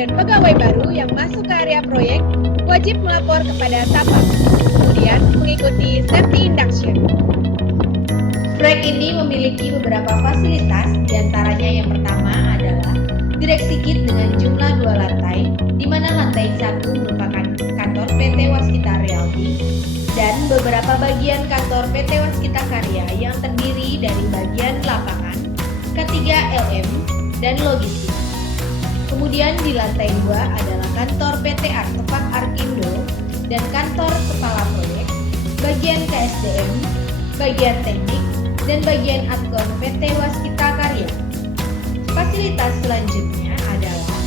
dan pegawai baru yang masuk ke area proyek wajib melapor kepada Satpam, kemudian mengikuti safety induction. Proyek ini memiliki beberapa fasilitas, diantaranya yang pertama adalah direksi kit dengan jumlah 2 lantai, di mana lantai 1 merupakan kantor PT Waskita Realty, dan beberapa bagian kantor PT Waskita Karya yang terdiri dari bagian lapangan, K3LM, dan logistik. Kemudian di lantai 2 adalah kantor PT Artefak Arkindo dan kantor kepala proyek, bagian KSDM, bagian teknik, dan bagian adkon PT Waskita Karya. Fasilitas selanjutnya adalah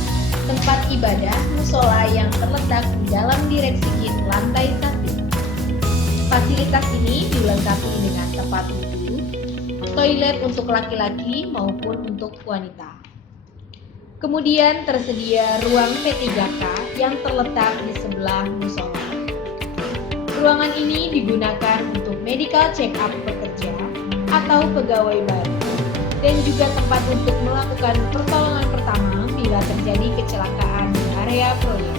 tempat ibadah musola yang terletak di dalam direksi kit lantai 1. Fasilitas ini dilengkapi dengan tempat wudhu, toilet untuk laki-laki maupun untuk wanita. Kemudian tersedia ruang P3K yang terletak di sebelah musola. Ruangan ini digunakan untuk medical check-up pekerja atau pegawai baru, dan juga tempat untuk melakukan pertolongan pertama bila terjadi kecelakaan di area proyek.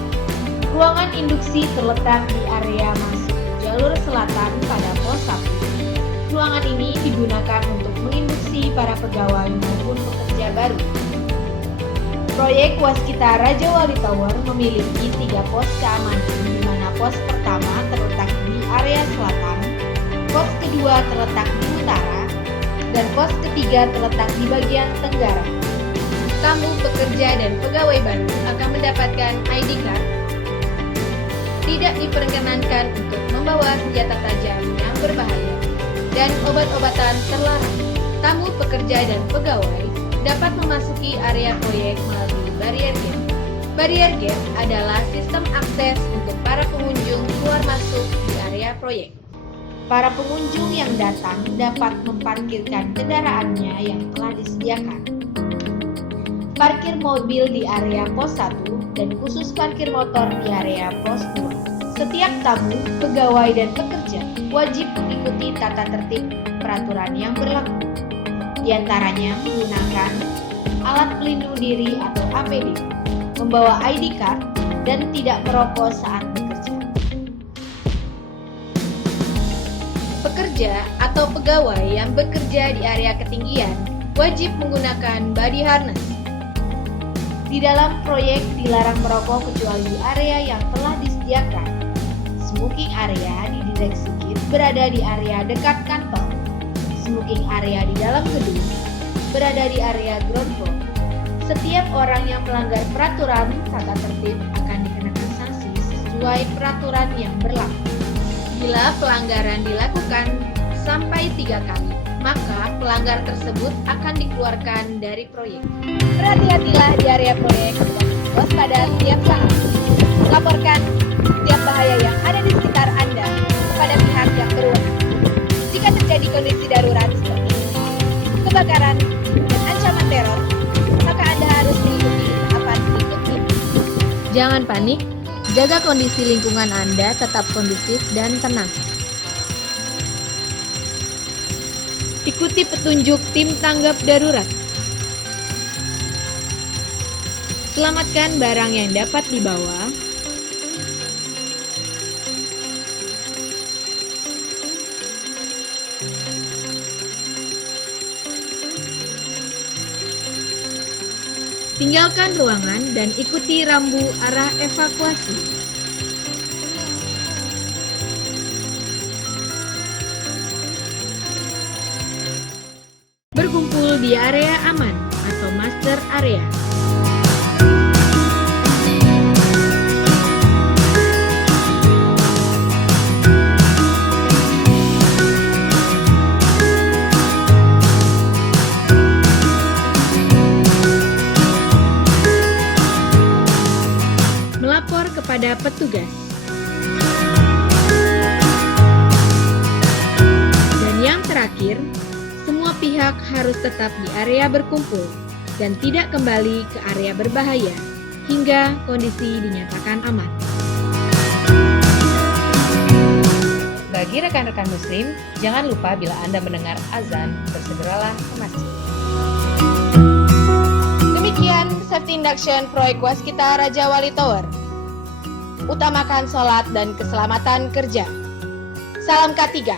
Ruangan induksi terletak di area masuk jalur selatan pada pos 1. Ruangan ini digunakan untuk menginduksi para pegawai maupun pekerja baru. Proyek Waskita Raja Wali Tower memiliki 3 pos keamanan, di mana pos pertama terletak di area selatan, pos kedua terletak di utara, dan pos ketiga terletak di bagian tenggara. Tamu, pekerja, dan pegawai baru akan mendapatkan ID card. Tidak diperkenankan untuk membawa senjata tajam yang berbahaya dan obat-obatan terlarang. Tamu, pekerja, dan pegawai dapat memasuki area proyek melalui barrier gate. Barrier gate adalah sistem akses untuk para pengunjung keluar masuk di area proyek. Para pengunjung yang datang dapat memparkirkan kendaraannya yang telah disediakan. Parkir mobil di area pos 1 dan khusus parkir motor di area pos 2. Setiap tamu, pegawai, dan pekerja wajib mengikuti tata tertib peraturan yang berlaku. Di antaranya menggunakan alat pelindung diri atau APD, membawa ID card, dan tidak merokok saat bekerja. Pekerja atau pegawai yang bekerja di area ketinggian wajib menggunakan body harness. Di dalam proyek dilarang merokok kecuali di area yang telah disediakan. Smoking area di direksi kit berada di area dekat kantor. Smoking area di dalam gedung berada di area ground floor. Setiap orang yang melanggar peraturan tata tertib akan dikenakan sanksi sesuai peraturan yang berlaku. Bila pelanggaran dilakukan sampai 3 kali, maka pelanggar tersebut akan dikeluarkan dari proyek. Berhati-hatilah di area proyek dan waspada setiap saat. Laporkan setiap bahaya yang ada di sekitar Anda kepada pihak yang berwenang. Jika terjadi kondisi darurat seperti kebakaran dan ancaman teror, maka Anda harus mengikuti tahapan berikutnya. Jangan panik, jaga kondisi lingkungan Anda tetap kondusif dan tenang. Ikuti petunjuk tim tanggap darurat. Selamatkan barang yang dapat dibawa. Tinggalkan ruangan dan ikuti rambu arah evakuasi. Berkumpul di area aman atau master area. Melapor kepada petugas. Dan yang terakhir, semua pihak harus tetap di area berkumpul dan tidak kembali ke area berbahaya hingga kondisi dinyatakan aman. Bagi rekan-rekan muslim, jangan lupa bila Anda mendengar azan, bersegeralah ke masjid. Demikian Demikian safety induction proyek Waskita Raja Wali Tower. Utamakan sholat dan keselamatan kerja. Salam K3.